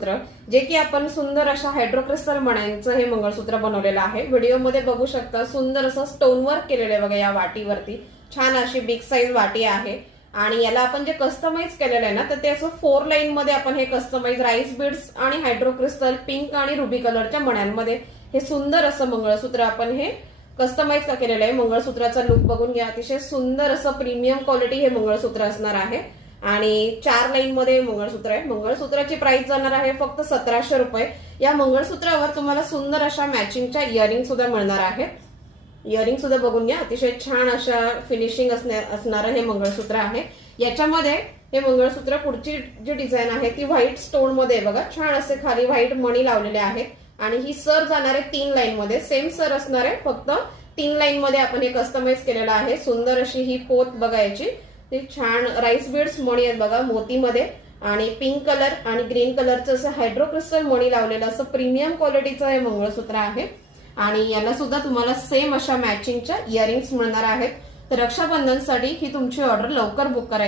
जे की आपण सुंदर अशा हायड्रोक्रिस्टल मण्यांचं हे मंगळसूत्र बनवलेलं आहे। व्हिडिओमध्ये बघू शकता सुंदर असं स्टोन वर्क केलेलं आहे बघा या वाटीवरती। छान अशी बिग साईज वाटी आहे आणि याला आपण जे कस्टमाइज केलेलं आहे ना तर ते असं 4 लाईन मध्ये आपण हे कस्टमाइज राईस बीड्स आणि हायड्रोक्रिस्टल पिंक आणि रुबी कलरच्या मण्यांमध्ये हे सुंदर असं मंगळसूत्र आपण हे कस्टमाइज केलेलं आहे। मंगळसूत्राचा लुक बघून घ्या, अतिशय सुंदर असं प्रीमियम क्वालिटी हे मंगळसूत्र असणार आहे आणि 4 लाईन मध्ये मंगळसूत्र आहे। मंगळसूत्राची प्राइस जाणार आहे फक्त 1700 रुपये। या मंगळसूत्रावर तुम्हाला सुंदर अशा मॅचिंगच्या इयरिंग सुद्धा मिळणार आहेत। इयरिंग सुद्धा बघून घ्या, अतिशय छान अशा फिनिशिंग असणारं हे मंगळसूत्र आहे। याच्यामध्ये हे मंगळसूत्र पुढची जी डिझाईन आहे ती व्हाईट स्टोन मध्ये बघा, छान असे खाली व्हाईट मणी लावलेले आहेत आणि ही सर जाणार आहे 3 लाईन मध्ये। सेम सर असणार आहे, फक्त 3 लाईन मध्ये आपण हे कस्टमाइज केलेलं आहे। सुंदर अशी ही पोत बघा याची, ते छान राईस बीड्स मणी आहेत बघा मोतीमध्ये आणि पिंक कलर आणि ग्रीन कलरचं असं हायड्रोक्रिस्टल मणी लावलेलं असं प्रीमियम क्वालिटीचं हे मंगळसूत्र आहे आणि याला सुद्धा तुम्हाला सेम अशा मॅचिंगच्या इयरिंग्स मिळणार आहेत। तर रक्षाबंधनसाठी ही तुमची ऑर्डर लवकर बुक करा।